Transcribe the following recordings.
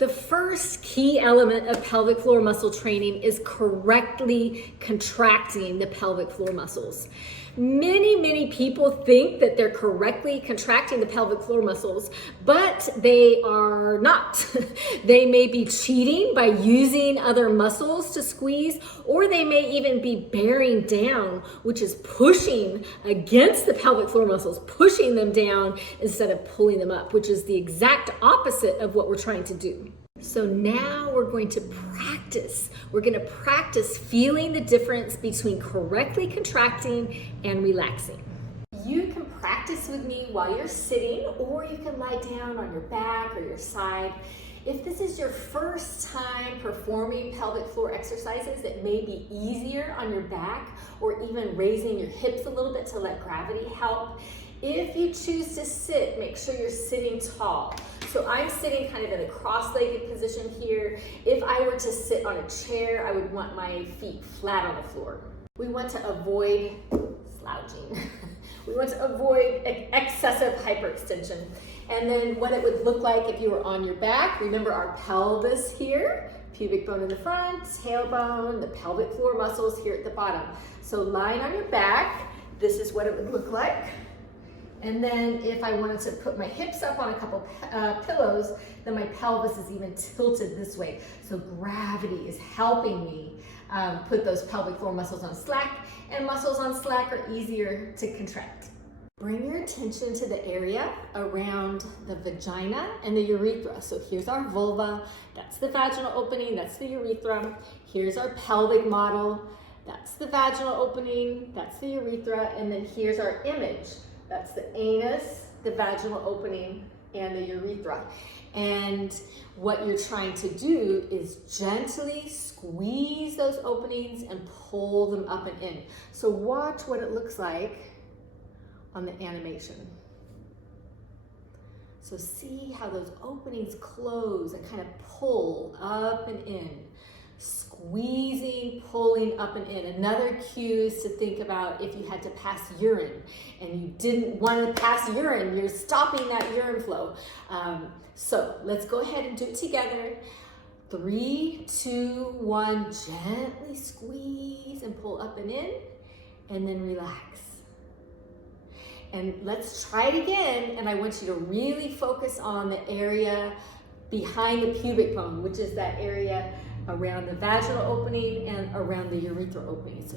The first key element of pelvic floor muscle training is correctly contracting the pelvic floor muscles. Many people think that they're correctly contracting the pelvic floor muscles, but they are not. They may be cheating by using other muscles to squeeze, or they may even be bearing down, which is pushing against the pelvic floor muscles, pushing them down instead of pulling them up, which is the exact opposite of what we're trying to do. So now we're going to practice. We're going to practice feeling the difference between correctly contracting and relaxing. You can practice with me while you're sitting, or you can lie down on your back or your side. If this is your first time performing pelvic floor exercises, it may be easier on your back, or even raising your hips a little bit to let gravity help. If you choose to sit, make sure you're sitting tall. So I'm sitting kind of in a cross-legged position here. If I were to sit on a chair, I would want my feet flat on the floor. We want to avoid slouching. We want to avoid excessive hyperextension. And then what it would look like if you were on your back, remember our pelvis here, pubic bone in the front, tailbone, the pelvic floor muscles here at the bottom. So lying on your back, this is what it would look like. And then if I wanted to put my hips up on a couple pillows, then my pelvis is even tilted this way. So gravity is helping me put those pelvic floor muscles on slack, and muscles on slack are easier to contract. Bring your attention to the area around the vagina and the urethra. So here's our vulva, that's the vaginal opening, that's the urethra. Here's our pelvic model, that's the vaginal opening, that's the urethra, and then here's our image. That's the anus, the vaginal opening, and the urethra. And what you're trying to do is gently squeeze those openings and pull them up and in. So watch what it looks like on the animation. So see how those openings close and kind of pull up and in. Squeezing, pulling up and in. Another cue is to think about if you had to pass urine and you didn't want to pass urine, you're stopping that urine flow. So let's go ahead and do it together. 3, 2, 1, gently squeeze and pull up and in, and then relax. And let's try it again, and I want you to really focus on the area behind the pubic bone, which is that area around the vaginal opening and around the urethral opening. So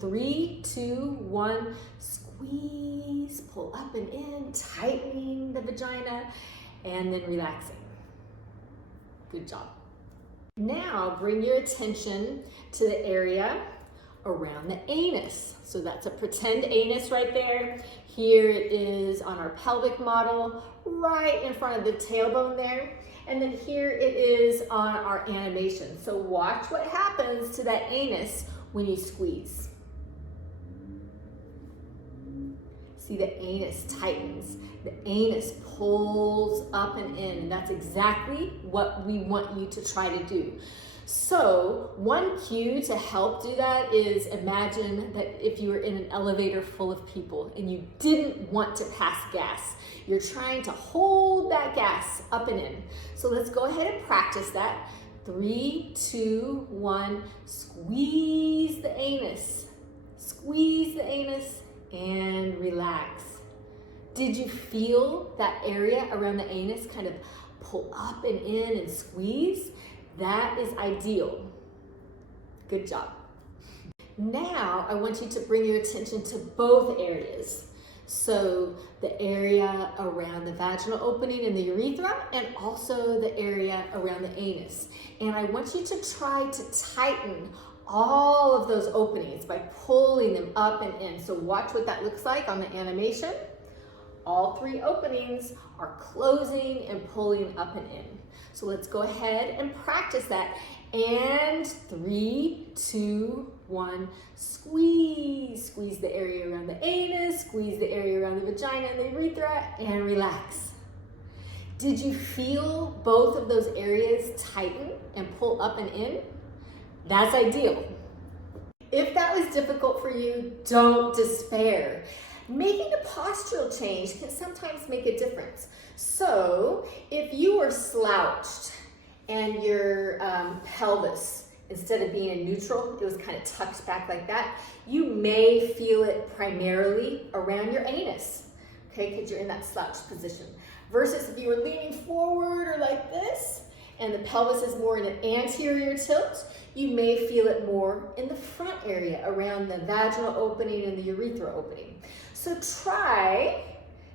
3, 2, 1, squeeze, pull up and in, tightening the vagina, and then relaxing. Good job. Now bring your attention to the area around the anus. So that's a pretend anus right there. Here it is on our pelvic model, right in front of the tailbone there. And then here it is on our animation. So watch what happens to that anus when you squeeze. See, the anus tightens. The anus pulls up and in, and that's exactly what we want you to try to do. So one cue to help do that is imagine that if you were in an elevator full of people and you didn't want to pass gas. You're trying to hold that gas up and in. So let's go ahead and practice that. 3, 2, 1, squeeze the anus. Squeeze the anus and relax. Did you feel that area around the anus kind of pull up and in and squeeze? That is ideal. Good job. Now I want you to bring your attention to both areas. So the area around the vaginal opening and the urethra, and also the area around the anus. And I want you to try to tighten all of those openings by pulling them up and in. So watch what that looks like on the animation. All 3 openings are closing and pulling up and in. So let's go ahead and practice that. And 3, 2, 1, squeeze. Squeeze the area around the anus, squeeze the area around the vagina and the urethra, and relax. Did you feel both of those areas tighten and pull up and in? That's ideal. If that was difficult for you, don't despair. Making a postural change can sometimes make a difference. So if you are slouched and your pelvis, instead of being in neutral, it was kind of tucked back like that, you may feel it primarily around your anus, okay, because you're in that slouched position. Versus if you were leaning forward or like this, and the pelvis is more in an anterior tilt, you may feel it more in the front area around the vaginal opening and the urethra opening. So try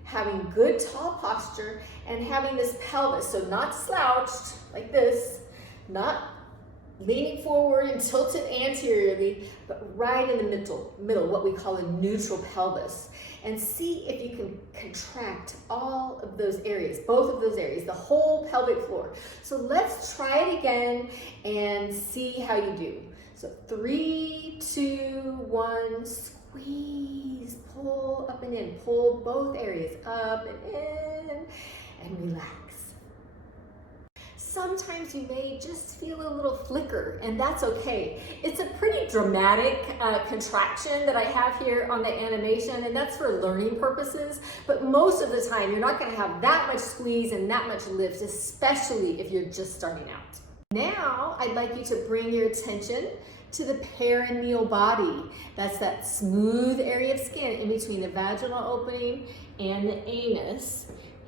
having good tall posture and having this pelvis, so not slouched like this, not leaning forward and tilted anteriorly, but right in the middle, what we call a neutral pelvis. And see if you can contract all of those areas, both of those areas, the whole pelvic floor. So let's try it again and see how you do. So 3, 2, 1, squeeze, pull up and in, pull both areas up and in, and relax. Sometimes you may just feel a little flicker, and that's okay. It's a pretty dramatic contraction that I have here on the animation, and that's for learning purposes, but most of the time you're not going to have that much squeeze and that much lift, especially if you're just starting out. Now I'd like you to bring your attention to the perineal body. That's that smooth area of skin in between the vaginal opening and the anus.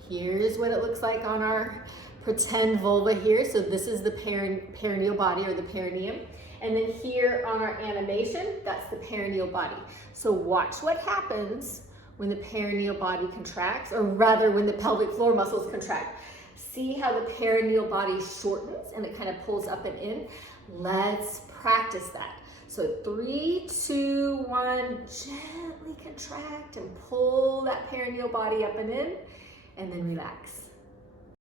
Here's what it looks like on our pretend vulva here. So this is the perineal body, or the perineum. And then here on our animation, that's the perineal body. So watch what happens when the perineal body contracts, or rather when the pelvic floor muscles contract. See how the perineal body shortens and it kind of pulls up and in? Let's practice that. So 3, 2, 1, gently contract and pull that perineal body up and in, and then relax.